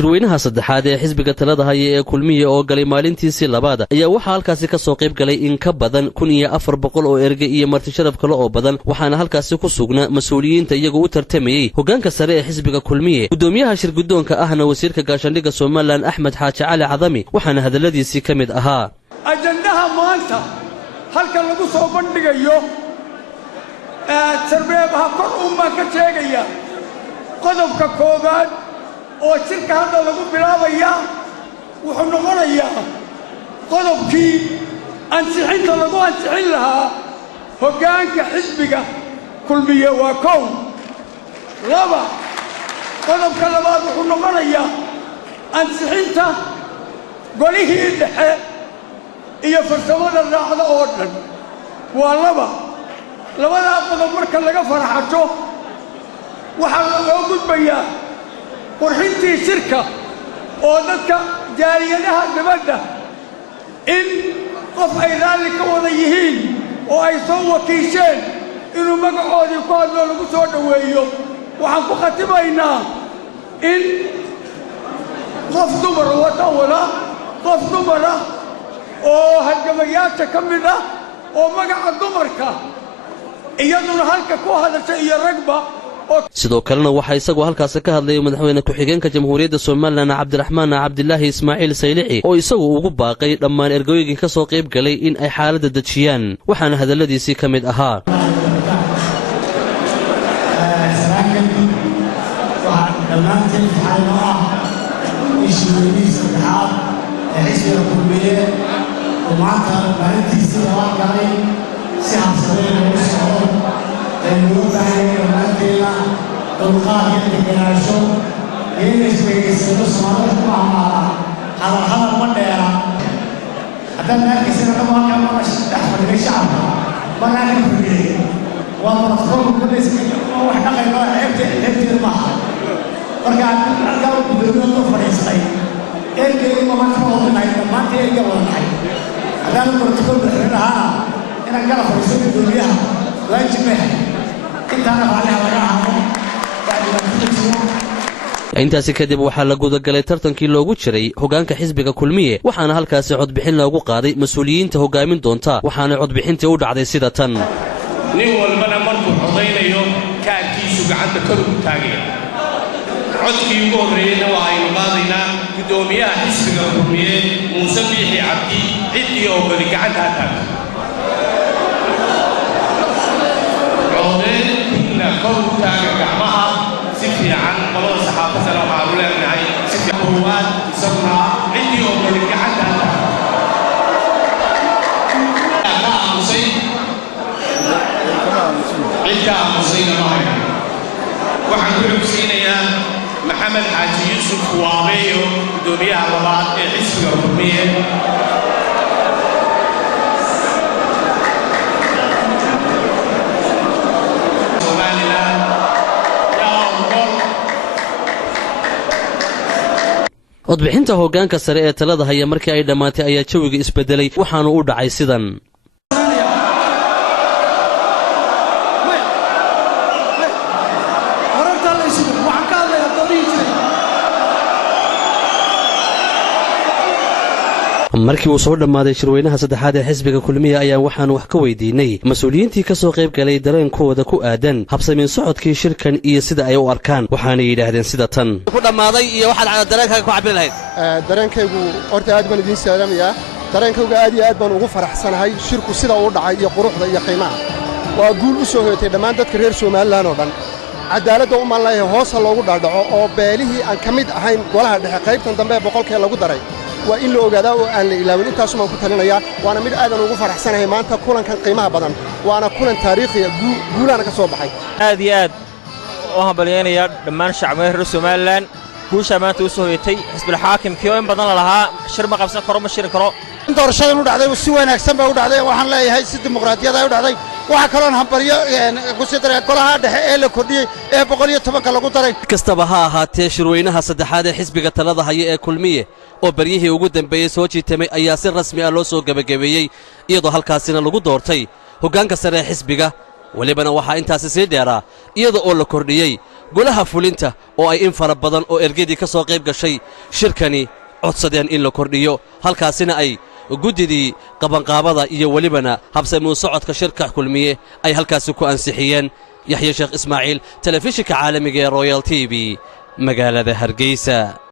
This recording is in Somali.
shirweynaha saddexaad ee xisbiga talada haya ee kulmiye oo galay maalintiisii labaad ayaa waxaa halkaasi ka soo qayb galay in ka badan 1400 oo erge iyo marti sharaf kale oo badan waxaana halkaasi ku sugnaa mas'uuliyiinta iyagoo u tartamayay hogaanka sare ee xisbiga kulmiye gudoomiyaha shirgudoonka ahna wasiirka gaashaandhigga Soomaaliland Axmed Xaaji Cali Cadami waxaana hadaladiisii ka mid ahaa ajandaha maanta halka lagu soo bandhigayo sarbeebaha kor umma ka sheegaya qodobka koobaad oo shirka hadda lagu bilaabaya wuxuu noqonayaa qodobkii ansixinta lagu ansixin lahaa hogaanka xisbiga kulmiye waa kow laba qodobka labaad wuxuu noqonayaa ansixinta golihii dhexe iyo farsamada raacda oo dhan waa labada qodob marka laga faraxato waxaa loo gudbayaa qurxintii shirka oo dadka jaaliyadaha dibadda in qof ay raalli ka wada yihiin oo ay soo wakiisheen inuu magacoodii ku hadlo lagu soo dhoweeyo waxaan ku khatibaynaa in qof dumar wada qof dumar ah oo halgamayaasha ka mid ah oo magaca dumarka iyaduna halka ku hadasha iyo ragba sidoo kalena waxa isagu halkaas ka hadlay madaxweyne ku-xigeenka jamhuuriyadda Soomaaliland Cabdiraxmaan Cabdilaahi Ismaaciil Saylici oo isagu ugu baaqay dhammaan ergooyinka ka soo qayb galay in ay xaaladda dajiyaan waxaana hadaladiisii ka mid ahaa القاهرة الجناشو إنش بيجسدوا صاروا معنا هذا المدير هذا الناس يصير كمان كم مرة أحمد الشعب مرة نقول ومرتفع كل شيء وإحنا غيره هبت المحل ورجع بدون فريسين إيه ما تفهم ما تيجي ولا حاجة هذا المرتفع بحرها إن قال فريسين الدنيا لا يجمع أنت أنا عليها وراها intaasi kadib waxaa la gudagalay tartankii loogu jiray hogaanka xisbiga kulmiye waxaana halkaasi codbixin loogu qaaday mas'uuliyiinta hogaamin doonta waxaana codbixintii u dhacday sida tan nin walbana markuu codaynayo kaarkiisu gacanta kor u taagaya codkii ugu horreeyayna waa aynu qaadaynaa gudoomiyaha xisbiga kulmiye Muuse Biixi Cabdi ciddii oo bari gacanta ha taagto codayna kor u taaga gacmaha عن قضاء الصحافة سلام على النهاية ست قروات سبنا عندي أوبر كحتى لا مصيب عندك مصيب معي وحنقول حسين يا محمد حاجي يوسف واغيو دنيا على بعض حسب الحكومية codbixinta hogaanka sare ee talada haya markii ay dhamaatay ayaa jawiga isbedelay waxaana u dhacay sidan markii uu soo dhamaaday shirweynaha saddexaad ee xisbiga kulmiye ayaa waxaan wax ka weydiinay mas'uuliyiintii ka soo qayb galay dareenkooda ku aadan habsamin socodkii shirkan iyo sida ay u arkaan waxaana yiraahdeen sida tan ku dhamaaday iyo waxaad dareenkaaga ku cabir lahayd dareenkaygu horta aad baan idin salaamayaa dareenkaygu aad iyo aad baan ugu faraxsanahay shirku sida uu dhacay iyo quruxda iyo qiimaha waa guul u soo hoytay dhammaan dadka reer Soomaaliland oo dhan cadaaladda u maalahay hoos loogu dhaadhaco oo beelihii aan ka mid ahayn golaha dhexe qaybtan dambe boqolkii lagu daray waa in la ogaadaa oo aan la ilaawin intaas ma ku talinayaa waana mid aad ugu faraxsanahay maanta kulankan qiimaha badan waana kulan taariikhi guulaana ka soo baxay aad iyo aad oo hambalyeynaya dhammaan shacabka reer Soomaaliland guusha maanta u soo hoytay xisbiga xaakimkii oo in badan la lahaa shir ma qabsan karo ma shirin karo doorashadan u dhacday si wanaagsan bay u dhacday waxaan leeyahay si dimuqraadiyad ay u dhacday waxa kale oo hambalyo ku sidray golaha dhexe ee la kordhiyay ee 110 lagu daray kastaba ha ahaatee shirweynaha saddexaad ee xisbiga talada haya ee kulmiye oo baryihii ugu dambeeyay soo jiitamay ayaa si rasmi ah loo soo gabagabeeyay iyadoo halkaasina lagu doortay hogaanka sare ee xisbiga welibana waxaa intaasi sii dheeraa iyada oo la kordhiyey golaha fulinta oo ay in fara badan oo ergadii ka soo qayb gashay shirkani codsadeen in la kordhiyo halkaasina ay guddidii qabanqaabada iyo welibana habsamuu socodka shirka kulmiye ay halkaasi ku ansixiyeen yaxya sheekh ismaaciil telefishinka caalamiga ee royal t v magaalada hargeysa.